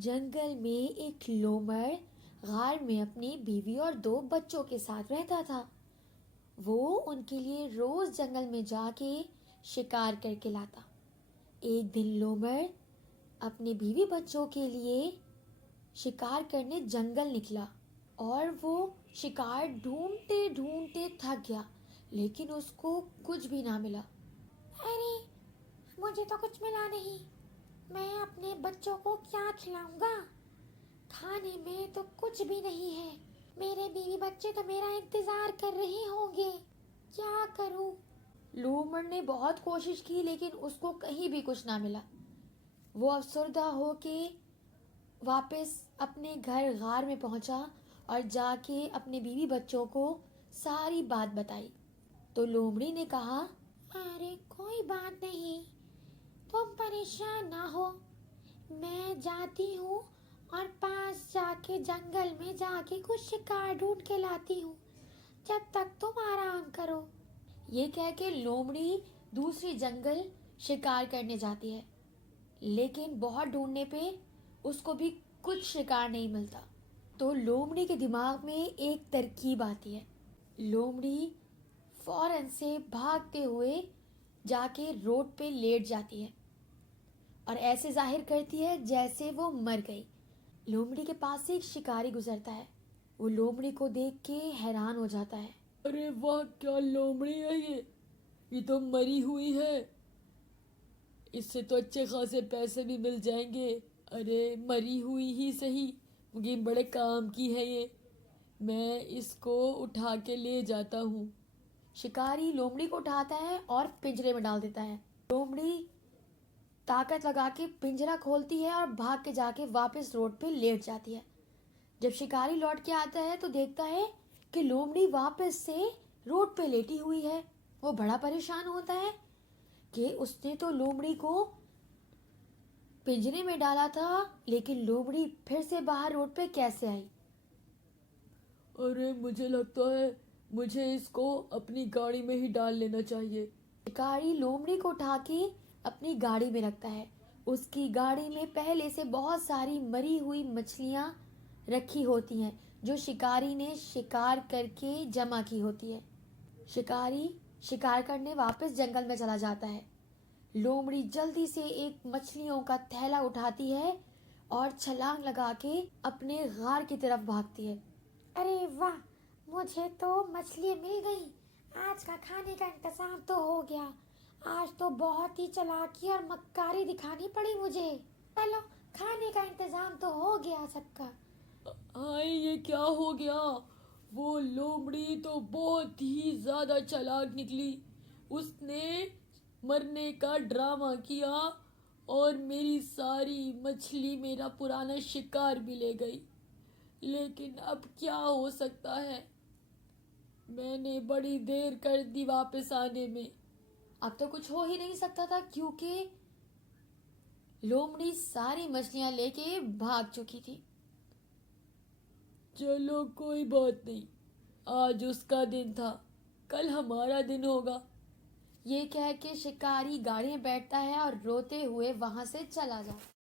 जंगल में एक लोमड़ गार में अपनी बीवी और दो बच्चों के साथ रहता था। वो उनके लिए रोज जंगल में जाके शिकार करके लाता। एक दिन लोमड़ अपने बीवी बच्चों के लिए शिकार करने जंगल निकला और वो शिकार ढूंढते ढूंढते थक गया, लेकिन उसको कुछ भी ना मिला। अरे, मुझे तो कुछ मिला नहीं। मैं अपने बच्चों को क्या खिलाऊंगा? खाने में तो कुछ भी नहीं है। मेरे बीवी बच्चे तो मेरा इंतजार कर रहे होंगे। क्या करूं? लोमड़ ने बहुत कोशिश की, लेकिन उसको कहीं भी कुछ ना मिला। वो अफसरदा होके वापस अपने घर गार में पहुंचा और जाके अपने बीवी बच्चों को सारी बात बताई। तो लोमड़ी ने कहा, अरे कोई बात नहीं, तुम परेशान ना हो। मैं जाती हूँ और पास जाके जंगल में जाके कुछ शिकार ढूंढ के लाती हूँ। जब तक तुम आराम करो। ये कह के लोमड़ी दूसरी जंगल शिकार करने जाती है, लेकिन बहुत ढूंढने पे उसको भी कुछ शिकार नहीं मिलता। तो लोमड़ी के दिमाग में एक तरकीब आती है। लोमड़ी फौरन से भागते हुए जाके रोड पे लेट जाती है और ऐसे जाहिर करती है जैसे वो मर गई। लोमड़ी के पास से एक शिकारी गुजरता है। वो लोमड़ी को देख के हैरान हो जाता है। अरे वाह, क्या लोमड़ी है ये तो मरी हुई है। इससे तो अच्छे खासे पैसे भी मिल जाएंगे। अरे मरी हुई ही सही, मुझे बड़े काम की है ये। मैं इसको उठा के ले जाता हूँ। शिकारी लोमड़ी को उठाता है और पिंजरे में डाल देता है। लोमड़ी ताकत लगा के पिंजरा खोलती है और भाग के जाके वापस रोड पे लेट जाती है। जब शिकारी लौट के आता है तो देखता है कि लोमड़ी वापस से रोड पे लेटी हुई है। वो बड़ा परेशान होता है कि उसने तो लोमड़ी को पिंजरे में डाला था, लेकिन लोमड़ी फिर से बाहर रोड पे कैसे आई। अरे मुझे लगता है मुझे इसको अपनी गाड़ी में ही डाल लेना चाहिए। शिकारी लोमड़ी को उठा के अपनी गाड़ी में रखता है। उसकी गाड़ी में पहले से बहुत सारी मरी हुई मछलियां रखी होती हैं, जो शिकारी ने शिकार करके जमा की होती है। शिकारी शिकार करने वापस जंगल में चला जाता है। लोमड़ी जल्दी से एक मछलियों का थैला उठाती है और छलांग लगा के अपने गार की तरफ भागती है। अरे वाह, मुझे तो मछली मिल गई। आज का खाने का इंतजाम तो हो गया। आज तो बहुत ही चालाकी और मक्कारी दिखानी पड़ी मुझे। चलो, खाने का इंतजाम तो हो गया सबका। हाय, ये क्या हो गया? वो लोमड़ी तो बहुत ही ज्यादा चालाक निकली। उसने मरने का ड्रामा किया और मेरी सारी मछली, मेरा पुराना शिकार भी ले गई। लेकिन अब क्या हो सकता है? मैंने बड़ी देर कर दी वापस आने में। अब तो कुछ हो ही नहीं सकता था, क्योंकि लोमड़ी सारी मछलियां लेके भाग चुकी थी। चलो कोई बात नहीं, आज उसका दिन था, कल हमारा दिन होगा। ये कह के शिकारी गाड़ी में बैठता है और रोते हुए वहां से चला जाता है।